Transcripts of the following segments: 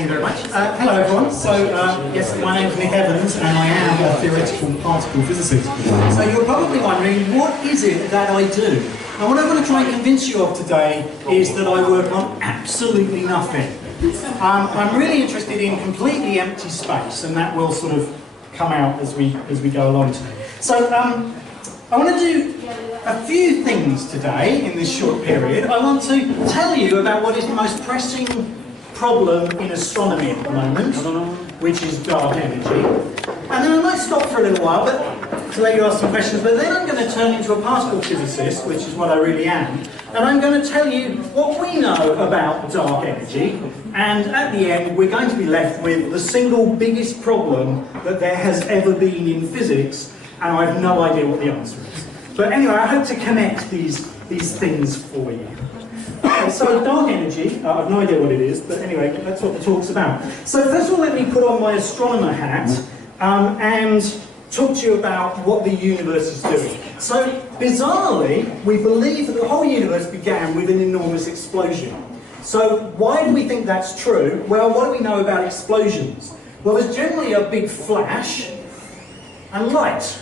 Thank you very much. Hello everyone. So yes, my name is Nick Evans and I am a theoretical particle physicist. So you're probably wondering, what is it that I do? Now what I want to try and convince you of today is that I work on absolutely nothing. I'm really interested in completely empty space, and that will sort of come out as we go along today. So I want to do a few things today in this short period. I want to tell you about what is the most pressing problem in astronomy at the moment, which is dark energy. And then I might stop for a little while to let you ask some questions, but then I'm going to turn into a particle physicist, which is what I really am, and I'm going to tell you what we know about dark energy, and at the end we're going to be left with the single biggest problem that there has ever been in physics, and I have no idea what the answer is. But anyway, I hope to connect these things for you. Okay, so dark energy, I have no idea what it is, but anyway, that's what the talk's about. So first of all, let me put on my astronomer hat and talk to you about what the universe is doing. So bizarrely, we believe that the whole universe began with an enormous explosion. So why do we think that's true? Well, what do we know about explosions? Well, there's generally a big flash and light.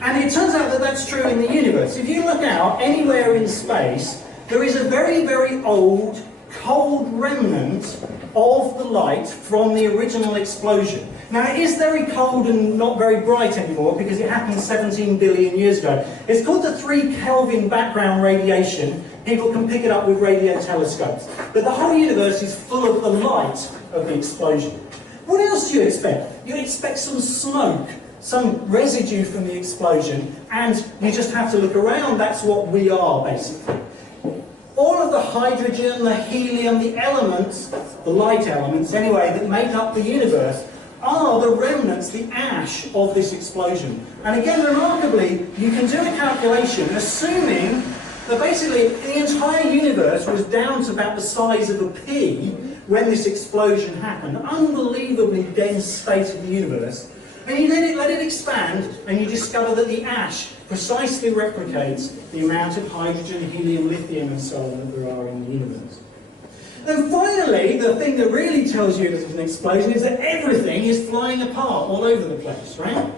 And it turns out that that's true in the universe. If you look out anywhere in space, there is a very, very old, cold remnant of the light from the original explosion. Now, it is very cold and not very bright anymore because it happened 17 billion years ago. It's called the 3 Kelvin background radiation. People can pick it up with radio telescopes. But the whole universe is full of the light of the explosion. What else do you expect? You expect some smoke, some residue from the explosion, and you just have to look around. That's what we are, basically. All of the hydrogen, the helium, the elements, the light elements anyway, that make up the universe are the remnants, the ash of this explosion. And again, remarkably, you can do a calculation assuming that basically the entire universe was down to about the size of a pea when this explosion happened. Unbelievably dense state of the universe. And you let it expand, and you discover that the ash precisely replicates the amount of hydrogen, helium, lithium, and so on that there are in the universe. And finally, the thing that really tells you there's an explosion is that everything is flying apart all over the place, right?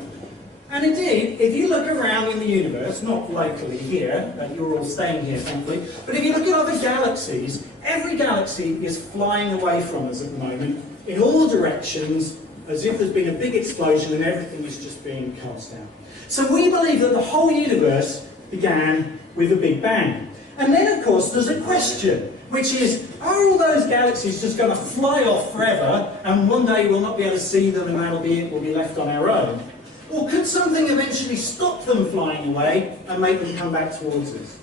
And indeed, if you look around in the universe, not locally here, you're all staying here thankfully, but if you look at other galaxies, every galaxy is flying away from us at the moment in all directions, as if there's been a big explosion and everything is just being cast out. So we believe that the whole universe began with a Big Bang. And then, of course, there's a question, which is, are all those galaxies just going to fly off forever and one day we'll not be able to see them and that'll be it, we'll be left on our own? Or could something eventually stop them flying away and make them come back towards us?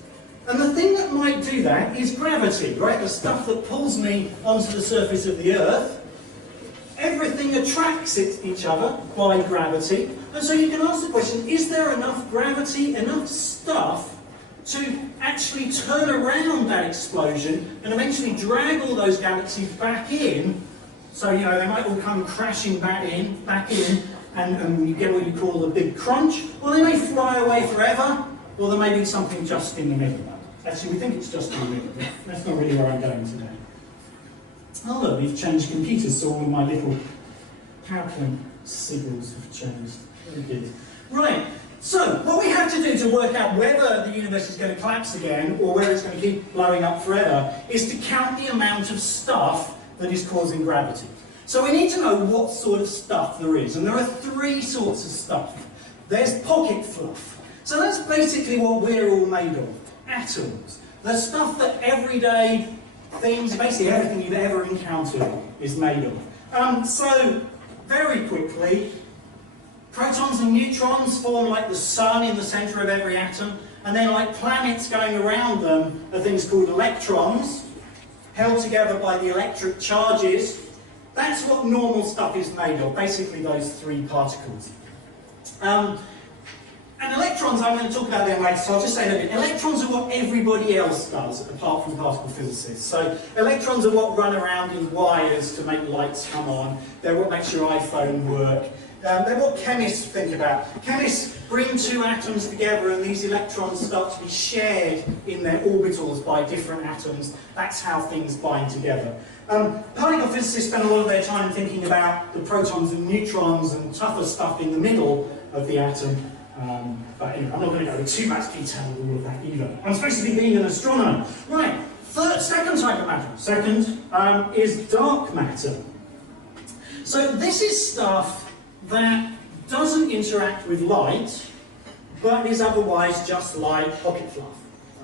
And the thing that might do that is gravity, right? The stuff that pulls me onto the surface of the Earth. Everything attracts each other by gravity, and so you can ask the question, is there enough gravity, enough stuff to actually turn around that explosion and eventually drag all those galaxies back in, so you know they might all come crashing back in, and you get what you call the big crunch, or they may fly away forever, or there may be something just in the middle. Actually, we think it's just in the middle. That's not really where I'm going today. Oh look, we've changed computers, so all of my little PowerPoint signals have changed. Very good. Right, so what we have to do to work out whether the universe is going to collapse again or whether it's going to keep blowing up forever is to count the amount of stuff that is causing gravity. So we need to know what sort of stuff there is, and there are 3 sorts of stuff. There's pocket fluff. So that's basically what we're all made of, atoms. The stuff that everyday things, basically everything you've ever encountered is made of. So, very quickly, protons and neutrons form like the sun in the centre of every atom, and then like planets going around them are things called electrons, held together by the electric charges. That's what normal stuff is made of, basically those 3 particles. And electrons, I'm going to talk about them later, so I'll just say that a bit. Electrons are what everybody else does, apart from particle physicists. So electrons are what run around in wires to make lights come on. They're what makes your iPhone work. They're what chemists think about. Chemists bring 2 atoms together and these electrons start to be shared in their orbitals by different atoms. That's how things bind together. Particle physicists spend a lot of their time thinking about the protons and neutrons and tougher stuff in the middle of the atom. But anyway, I'm not going to go into too much detail with all of that either. I'm supposed to be being an astronomer. Right, second type of matter. Second is dark matter. So this is stuff that doesn't interact with light, but is otherwise just like pocket fluff.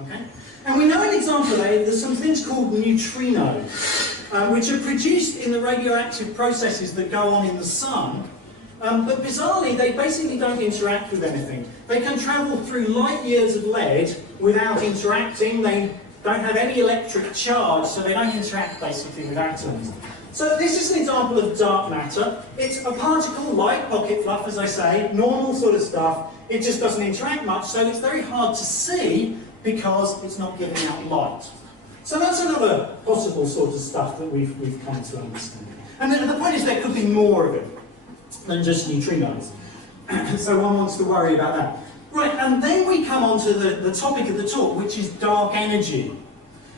Okay? And we know an example of that. There's some things called neutrinos, which are produced in the radioactive processes that go on in the sun. But bizarrely, they basically don't interact with anything. They can travel through light years of lead without interacting. They don't have any electric charge, so they don't interact basically with atoms. So this is an example of dark matter. It's a particle like pocket fluff, as I say, normal sort of stuff. It just doesn't interact much, so it's very hard to see because it's not giving out light. So that's another possible sort of stuff that we've come to understand. And the point is there could be more of it than just neutrinos. So one wants to worry about that. Right, and then we come on to the topic of the talk, which is dark energy,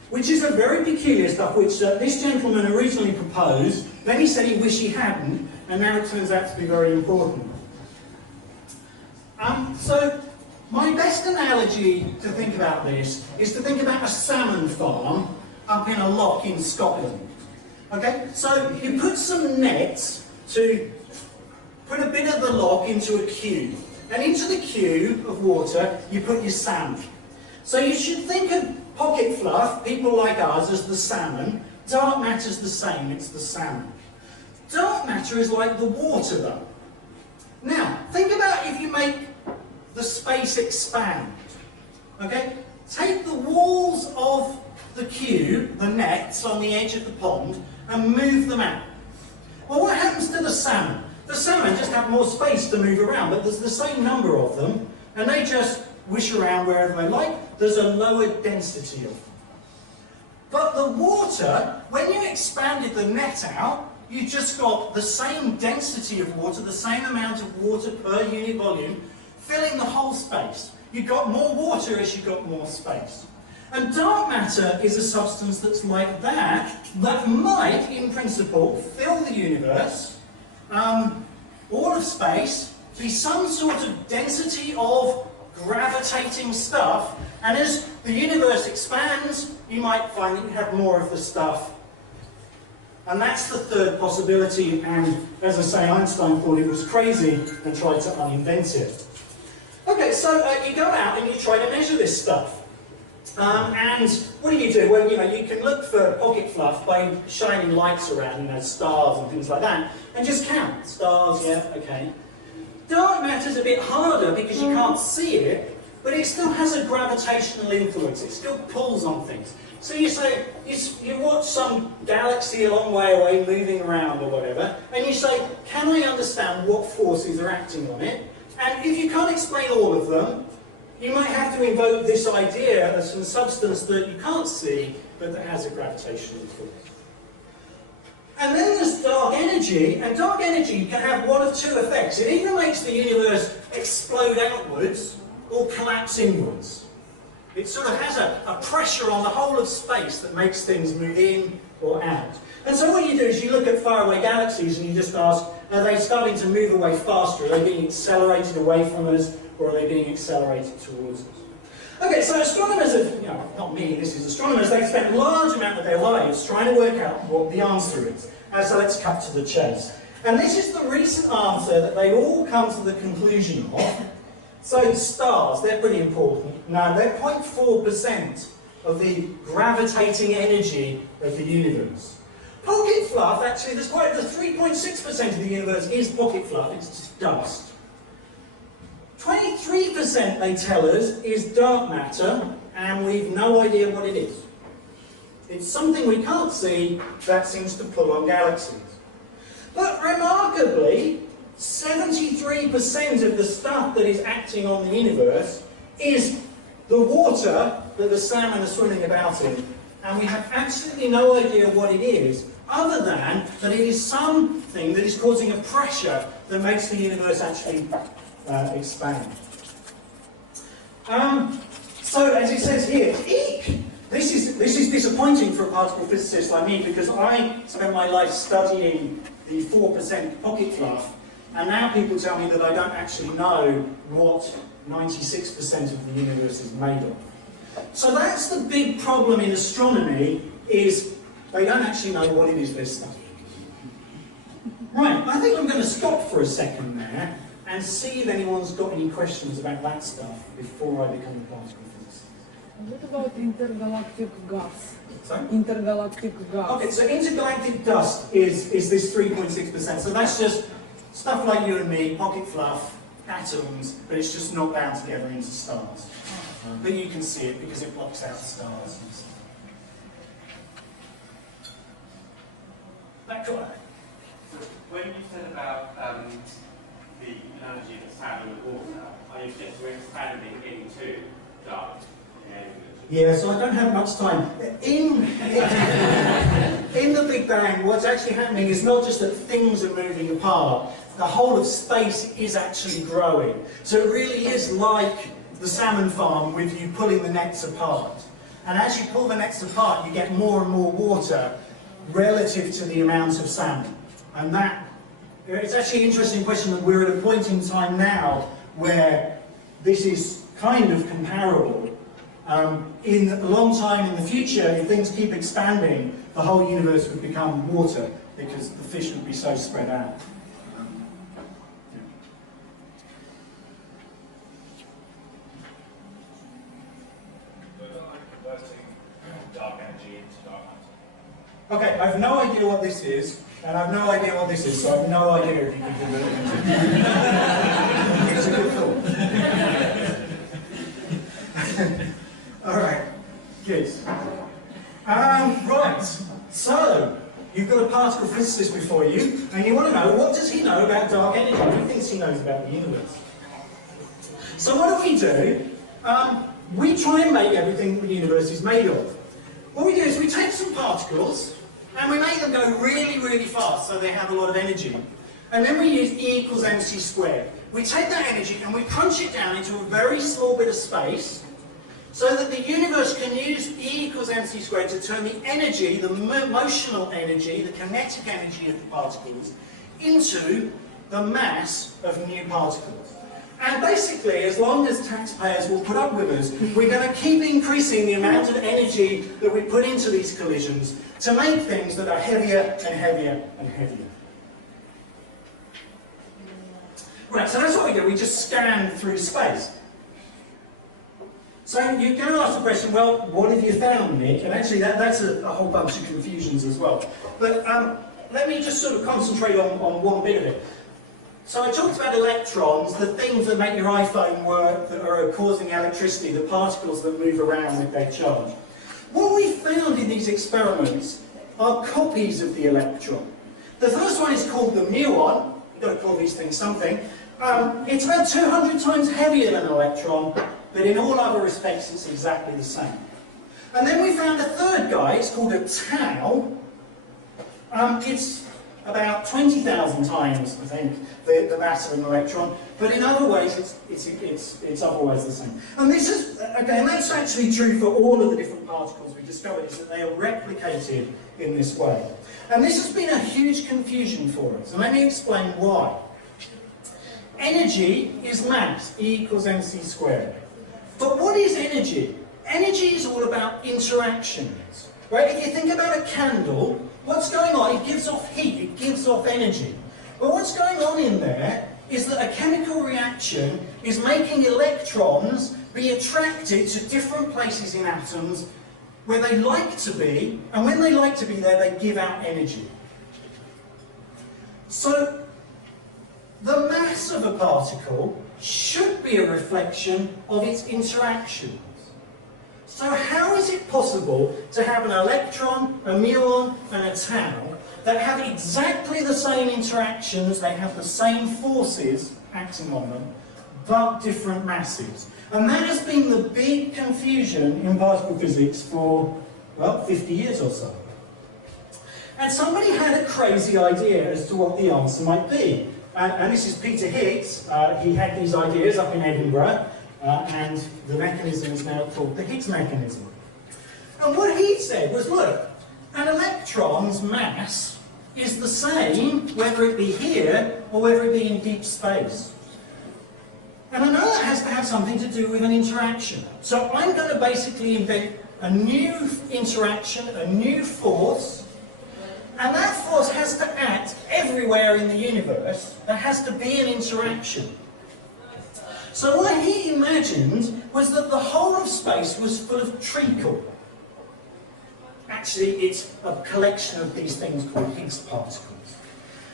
which is a very peculiar stuff which this gentleman originally proposed, then he said he wished he hadn't, and now it turns out to be very important. So my best analogy to think about this is to think about a salmon farm up in a loch in Scotland. Okay, so you put some nets to put a bit of the loch into a cube, and into the cube of water you put your salmon. So you should think of pocket fluff, people like us, as the salmon. Dark matter's the same, it's the salmon. Dark matter is like the water though. Now, think about if you make the space expand. Okay? Take the walls of the cube, the nets on the edge of the pond, and move them out. Well, what happens to the salmon? The salmon just have more space to move around, but there's the same number of them, and they just wish around wherever they like. There's a lower density of them. But the water, when you expanded the net out, you just got the same density of water, the same amount of water per unit volume, filling the whole space. You got more water as you got more space. And dark matter is a substance that's like that might, in principle, fill the universe, all of space, be some sort of density of gravitating stuff, and as the universe expands, you might find that you have more of the stuff. And that's the third possibility, and as I say, Einstein thought it was crazy and tried to uninvent it. Okay, so you go out and you try to measure this stuff. And what do? Well, you can look for pocket fluff by shining lights around, stars and things like that, and just count. Stars, yeah, okay. Dark matter's a bit harder because you can't see it, but it still has a gravitational influence. It still pulls on things. So you say, you watch some galaxy a long way away moving around or whatever, and you say, can I understand what forces are acting on it? And if you can't explain all of them, you might have to invoke this idea of some substance that you can't see, but that has a gravitational influence. And then there's dark energy, and dark energy can have one of two effects. It either makes the universe explode outwards or collapse inwards. It sort of has a pressure on the whole of space that makes things move in or out. And so what you do is you look at faraway galaxies and you just ask, are they starting to move away faster? Are they being accelerated away from us, or are they being accelerated towards us? Okay, so astronomers have, not me, this is astronomers, they've spent a large amount of their lives trying to work out what the answer is. And so let's cut to the chase. And this is the recent answer that they all come to the conclusion of. So stars, they're pretty important. Now, they're 0.4% of the gravitating energy of the universe. Pocket fluff, actually, the 3.6% of the universe is pocket fluff, it's just dust. 23%, they tell us, is dark matter, and we've no idea what it is. It's something we can't see that seems to pull on galaxies. But remarkably, 73% of the stuff that is acting on the universe is the water that the salmon are swimming about in. And we have absolutely no idea what it is, other than that it is something that is causing a pressure that makes the universe actually expand. So, as it says here, eek! This is disappointing for a particle physicist like me, because I spent my life studying the 4% pocket fluff, and now people tell me that I don't actually know what 96% of the universe is made of. So that's the big problem in astronomy, is they don't actually know what it is they're studying. Right, I think I'm going to stop for a second there and see if anyone's got any questions about that stuff before I become a particle physicist. What about intergalactic gas? Sorry? Intergalactic gas. Okay, so intergalactic dust is this 3.6%. So that's just stuff like you and me, pocket fluff, atoms, but it's just not bound together into stars. But you can see it because it blocks out stars and stuff. Back away. When you said about the analogy of the sand and the water, are you just expanding into dark energy? Yeah, so I don't have much time. In the Big Bang, what's actually happening is not just that things are moving apart, the whole of space is actually growing. So it really is like the salmon farm with you pulling the nets apart. And as you pull the nets apart, you get more and more water relative to the amount of salmon. And that, it's actually an interesting question that we're at a point in time now where this is kind of comparable. In a long time in the future, if things keep expanding, the whole universe would become water because the fish would be so spread out. Dark energy into dark matter. Okay, I have no idea what this is, and I have no idea what this is, so I have no idea if you can do it. It's a good thought. Alright, good. Right, so, you've got a particle physicist before you, and you want to know, what does he know about dark energy? What do he thinks he knows about the universe? So what do? We try and make everything the universe is made of. What we do is we take some particles, and we make them go really, really fast, so they have a lot of energy. And then we use E equals mc squared. We take that energy and we crunch it down into a very small bit of space, so that the universe can use E equals mc squared to turn the energy, the motional energy, the kinetic energy of the particles, into the mass of new particles. And basically, as long as taxpayers will put up with us, we're going to keep increasing the amount of energy that we put into these collisions to make things that are heavier and heavier and heavier. Right, so that's what we do. We just scan through space. So you're going to ask the question, well, what have you found, Nick? And actually, that's a whole bunch of confusions as well. But let me just sort of concentrate on one bit of it. So I talked about electrons, the things that make your iPhone work, that are causing electricity, the particles that move around with their charge. What we found in these experiments are copies of the electron. The first one is called the muon. You've got to call these things something. It's about 200 times heavier than an electron, but in all other respects it's exactly the same. And then we found a third guy, it's called a tau. It's about 20,000 times, I think, the mass of an electron, but in other ways it's otherwise the same. And this is, again, that's actually true for all of the different particles we discovered, is that they are replicated in this way. And this has been a huge confusion for us, and let me explain why. Energy is mass, E equals mc squared. But what is energy? Energy is all about interactions, right? If you think about a candle, what's going on? It gives off heat, it gives off energy. But what's going on in there is that a chemical reaction is making electrons be attracted to different places in atoms where they like to be, and when they like to be there, they give out energy. So, the mass of a particle should be a reflection of its interactions. So how is it possible to have an electron, a muon, and a tau that have exactly the same interactions, they have the same forces acting on them, but different masses? And that has been the big confusion in particle physics for, well, 50 years or so. And somebody had a crazy idea as to what the answer might be. And this is Peter Higgs. He had these ideas up in Edinburgh, and the mechanism is now called the Higgs mechanism. And what he said was, look, an electron's mass is the same whether it be here or whether it be in deep space. And I know that has to have something to do with an interaction. So I'm going to basically invent a new interaction, a new force, and that force has to act everywhere in the universe. There has to be an interaction. So what he imagined was that the whole of space was full of treacle. Actually, it's a collection of these things called Higgs particles.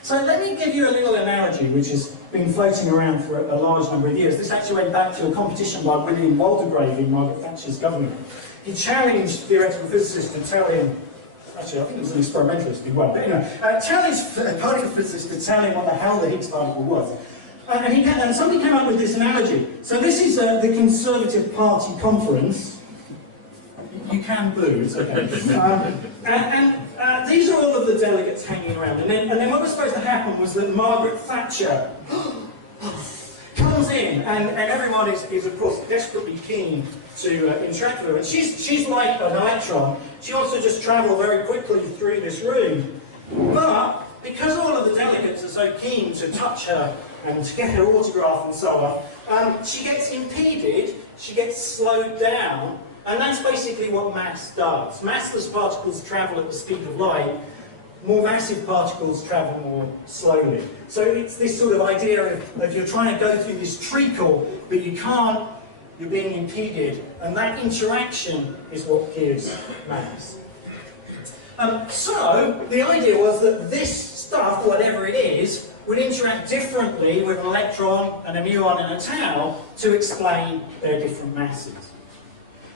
So let me give you a little analogy which has been floating around for a large number of years. This actually went back to a competition by William Waldegrave in Margaret Thatcher's government. He challenged theoretical physicists to tell him, actually I think he was an experimentalist, he won, but anyway, challenged particle physicists to tell him what the hell the Higgs particle was. And somebody came up with this analogy. So this is the Conservative Party conference. You can boo, it's okay. These are all of the delegates hanging around. And then what was supposed to happen was that Margaret Thatcher comes in, and everyone is of course desperately keen to interact with her. And she's like an electron. She wants to just travel very quickly through this room. But because all of the delegates are so keen to touch her and to get her autograph and so on, she gets impeded, she gets slowed down, and that's basically what mass does. Massless particles travel at the speed of light, more massive particles travel more slowly. So it's this sort of idea of you're trying to go through this treacle, but you can't, you're being impeded, and that interaction is what gives mass. So the idea was that this stuff, whatever it is, would interact differently with an electron and a muon and a tau to explain their different masses.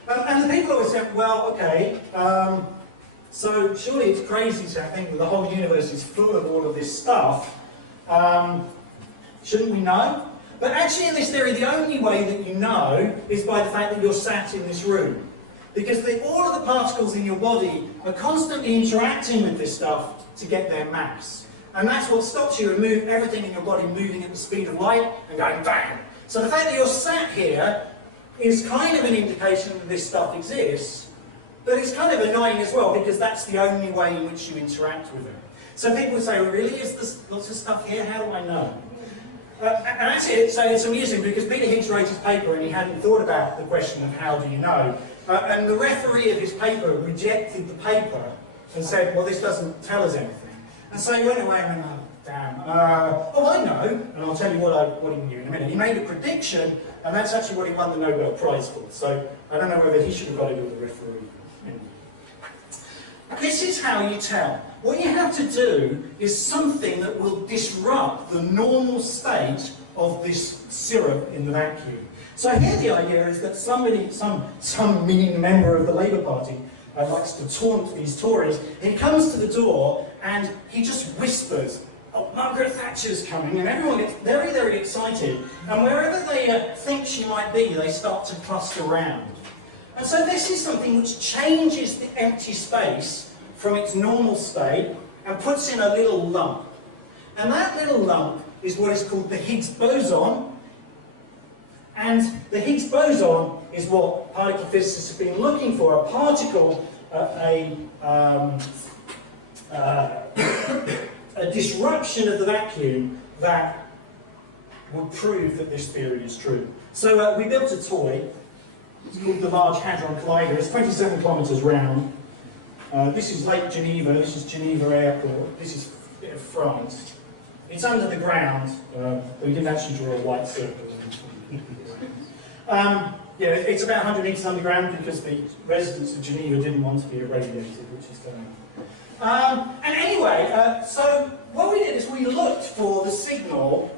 And the people always said, well, okay, so surely it's crazy to think that the whole universe is full of all of this stuff. Shouldn't we know? But actually in this theory, the only way that you know is by the fact that you're sat in this room. Because all of the particles in your body are constantly interacting with this stuff to get their mass. And that's what stops you and everything in your body moving at the speed of light and going bang. So the fact that you're sat here is kind of an indication that this stuff exists, but it's kind of annoying as well because that's the only way in which you interact with it. So people would say, well, really, is there lots of stuff here? How do I know? And actually, so it's amusing because Peter Higgs wrote his paper and he hadn't thought about the question of how do you know. And the referee of his paper rejected the paper and said, well, this doesn't tell us anything. And so he went away and went, oh, damn. Oh, I know, and I'll tell you what he knew in a minute. He made a prediction, and that's actually what he won the Nobel Prize for. So I don't know whether he should have got it with the referee. Anyway. This is how you tell. What you have to do is something that will disrupt the normal state of this syrup in the vacuum. So here the idea is that somebody, some mean member of the Labour Party likes to taunt these Tories. He comes to the door and he just whispers, oh, Margaret Thatcher's coming, and everyone gets very, very excited. And wherever they think she might be, they start to cluster around. And so this is something which changes the empty space from its normal state and puts in a little lump. And that little lump is what is called the Higgs boson. And the Higgs boson is what particle physicists have been looking for, a particle, a disruption of the vacuum that would prove that this theory is true. So we built a toy. It's called the Large Hadron Collider. It's 27 kilometers round. This is Lake Geneva. This is Geneva Airport. This is a bit of France. It's under the ground. We didn't actually draw a white circle. Yeah, it's about 100 metres underground because the residents of Geneva didn't want to be irradiated, which is fine. And anyway, so what we did is we looked for the signal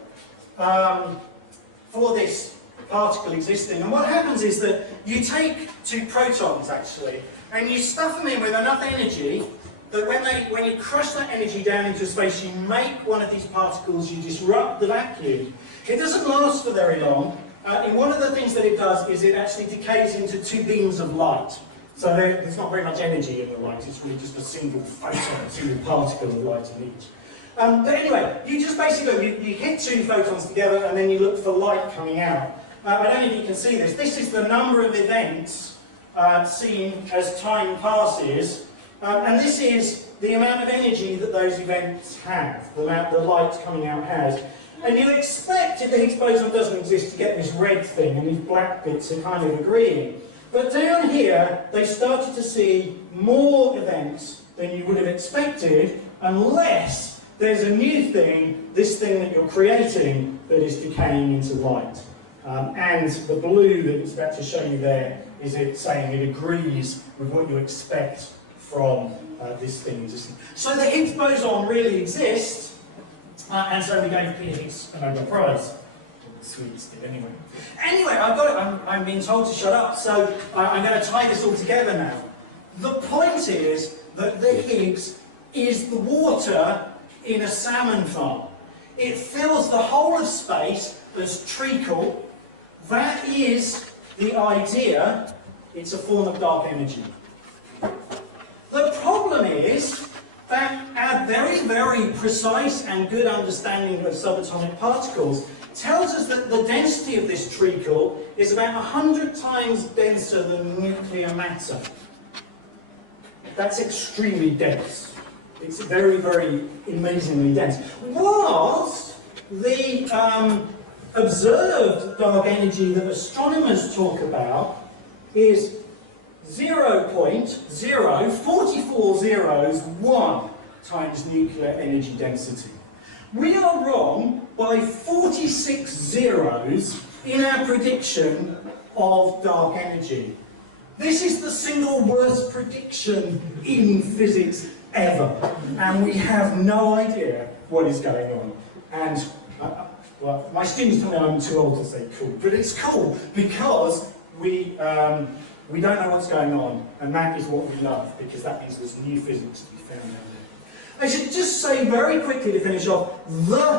for this particle existing. And what happens is that you take two protons, actually, and you stuff them in with enough energy that when you crush that energy down into space, you make one of these particles, you disrupt the vacuum. It doesn't last for very long. And one of the things that it does is it actually decays into two beams of light. So there's not very much energy in the light, it's really just a single photon, a single particle of light in each. But anyway, you just basically, you hit two photons together and then you look for light coming out. I don't know if you can see this. This is the number of events seen as time passes, and this is the amount of energy that those events have, the amount the light coming out has. And you expect, if the Higgs boson doesn't exist, to get this red thing, and these black bits are kind of agreeing. But down here, they started to see more events than you would have expected, unless there's a new thing, this thing that you're creating, that is decaying into light. And the blue that it's about to show you there is it saying it agrees with what you expect from this thing existing. So the Higgs boson really exists, and so we gave Peter Higgs a Nobel Prize. The Swedes did anyway. Anyway, I'm being told to shut up, so I'm going to tie this all together now. The point is that the Higgs is the water in a salmon farm. It fills the whole of space as treacle. That is the idea. It's a form of dark energy. The problem is that our very, very precise and good understanding of subatomic particles tells us that the density of this treacle is about 100 times denser than nuclear matter. That's extremely dense. It's very, very amazingly dense. Whilst the observed dark energy that astronomers talk about is 0.0441 times nuclear energy density. We are wrong by 46 zeros in our prediction of dark energy. This is the single worst prediction in physics ever, and we have no idea what is going on. And, well, my students tell me I'm too old to say cool, but it's cool because we don't know what's going on, and that is what we love, because that means there's new physics to be found out there. I should just say very quickly to finish off,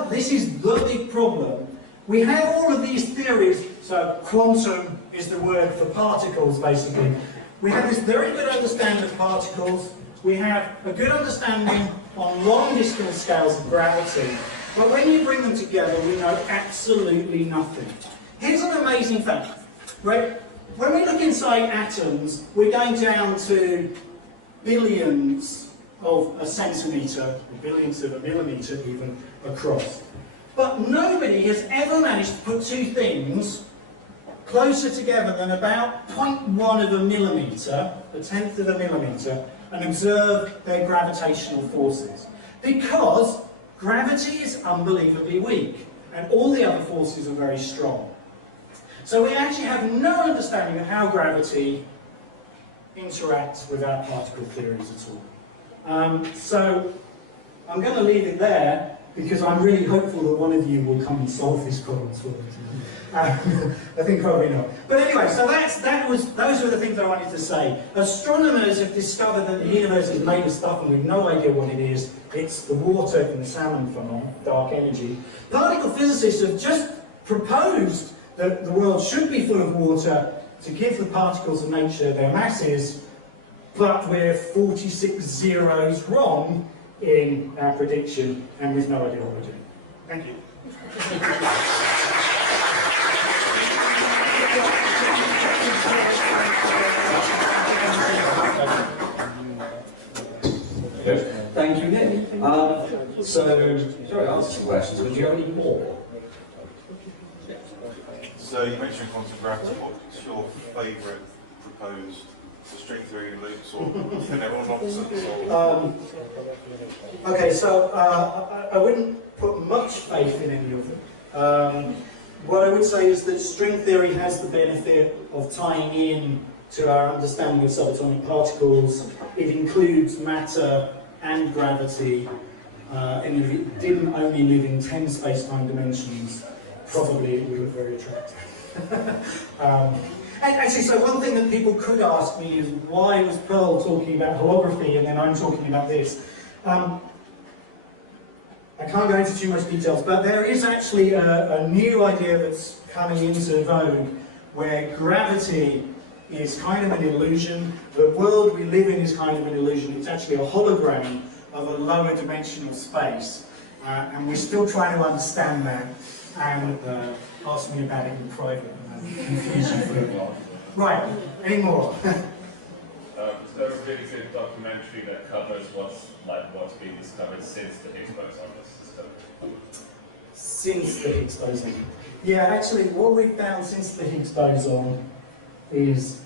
this is the big problem. We have all of these theories, so quantum is the word for particles, basically. We have this very good understanding of particles. We have a good understanding on long-distance scales of gravity. But when you bring them together, we know absolutely nothing. Here's an amazing fact, right? When we look inside atoms, we're going down to billions of a centimetre, or billions of a millimetre even, across. But nobody has ever managed to put two things closer together than about 0.1 of a millimetre, a tenth of a millimetre, and observe their gravitational forces. Because gravity is unbelievably weak, and all the other forces are very strong. So we actually have no understanding of how gravity interacts with our particle theories at all. So I'm going to leave it there, because I'm really hopeful that one of you will come and solve these problems for me. I think probably not. But anyway, so those were the things I wanted to say. Astronomers have discovered that the universe is made of stuff and we've no idea what it is. It's the water in the salmon farm, dark energy. Particle physicists have just proposed that the world should be full of water to give the particles of nature their masses, but we're 46 zeros wrong in our prediction, and we've no idea what we're doing. Thank you. Thank you, Nick. Sorry, I asked some questions, but do you have any more? So you mentioned quantum gravity. What's your favourite proposed string theory loops, or everyone's opposites? Okay, so I wouldn't put much faith in any of them. What I would say is that string theory has the benefit of tying in to our understanding of subatomic particles. It includes matter and gravity, and if it didn't only live in 10 space-time dimensions, probably it would look very attractive. And actually, so one thing that people could ask me is, why was Pearl talking about holography and then I'm talking about this? I can't go into too much details, but there is actually a new idea that's coming into vogue where gravity is kind of an illusion. The world we live in is kind of an illusion. It's actually a hologram of a lower dimensional space. And we're still trying to understand that, and ask me about it in private, and confuse you for a while. Right, any more? Is there a really good documentary that covers what's been discovered since the Higgs boson system? Since the Higgs boson. Yeah, actually, what we've found since the Higgs boson is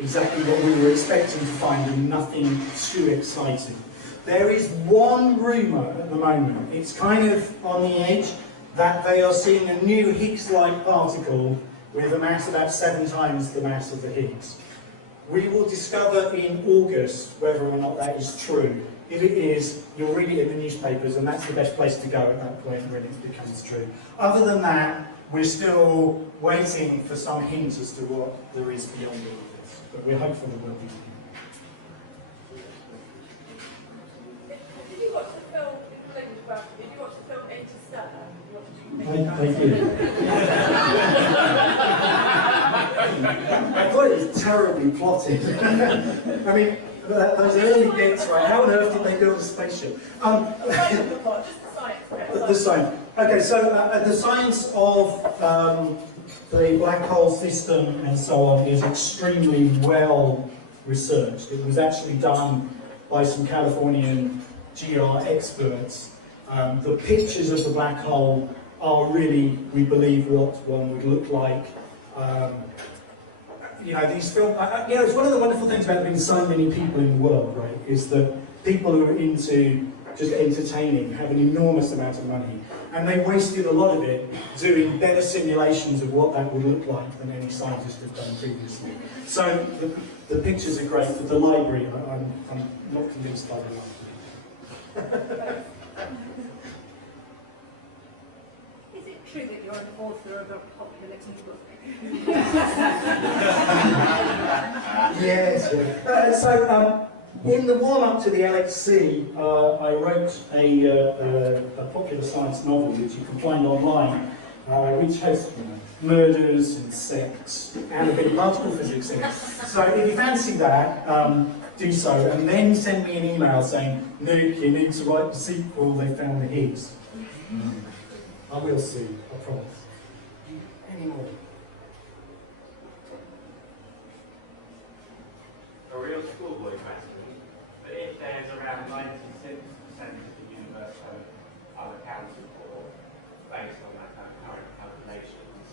exactly what we were expecting to find, and nothing too exciting. There is one rumour at the moment, it's kind of on the edge, that they are seeing a new Higgs-like particle with a mass about 7 times the mass of the Higgs. We will discover in August whether or not that is true. If it is, you'll read it in the newspapers, and that's the best place to go at that point when it becomes true. Other than that, we're still waiting for some hint as to what there is beyond all of this, but we're hopeful there will be. Did you watch the film, did you watch the film Interstellar? What did you think? I did. I thought it was terribly plotted. I mean, those early bits, right? How on earth did they build a spaceship? Just the science. The science. Okay, so the science of the black hole system and so on is extremely well researched. It was actually done by some Californian GR experts. The pictures of the black hole are really, we believe, what one would look like. You know, these films, you know, it's one of the wonderful things about being so many people in the world, right, is that people who are into just entertaining have an enormous amount of money. And they wasted a lot of it doing better simulations of what that would look like than any scientist had done previously. So the pictures are great, but the library, I'm not convinced by the library. Is it true that you're an author of a popular e-book? Yes. In the warm-up to the LXC, I wrote a popular science novel which you can find online, which has murders and sex and a bit of particle physics in it. So if you fancy that, do so, and then send me an email saying, Luke, you need to write the sequel, they found the Higgs. I will see, I promise. Any more? A real schoolboy question, but if there's around 96% of the universe unaccounted for, based on that kind of current calculations,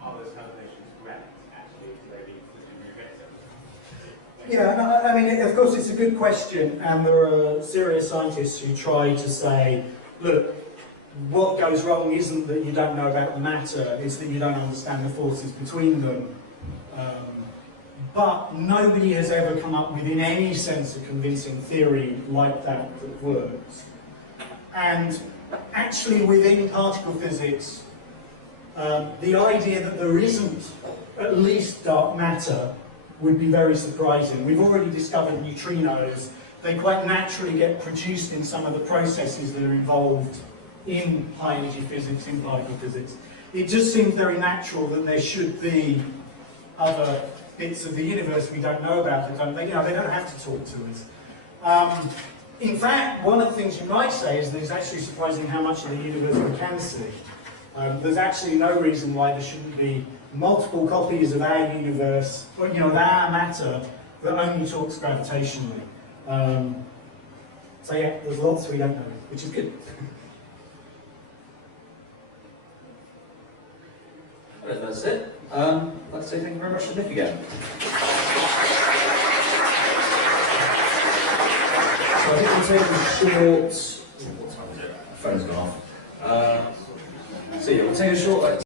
are those calculations correct, actually? Do they be better? Yeah, I mean, of course, it's a good question, and there are serious scientists who try to say, look, what goes wrong isn't that you don't know about the matter, it's that you don't understand the forces between them. But nobody has ever come up with, in any sense, a convincing theory like that that works. And actually, within particle physics, the idea that there isn't at least dark matter would be very surprising. We've already discovered neutrinos. They quite naturally get produced in some of the processes that are involved in high-energy physics, in particle physics. It just seems very natural that there should be other bits of the universe we don't know about. They don't have to talk to us. In fact, one of the things you might say is that it's actually surprising how much of the universe we can see. There's actually no reason why there shouldn't be multiple copies of our universe, or, of our matter, that only talks gravitationally. So yeah, there's lots we don't know, which is good. Right, that's it. I'd like to say thank you very much to Nick again. So I think we'll take a short... What time is it? Phone's gone off. So yeah, we'll take a short...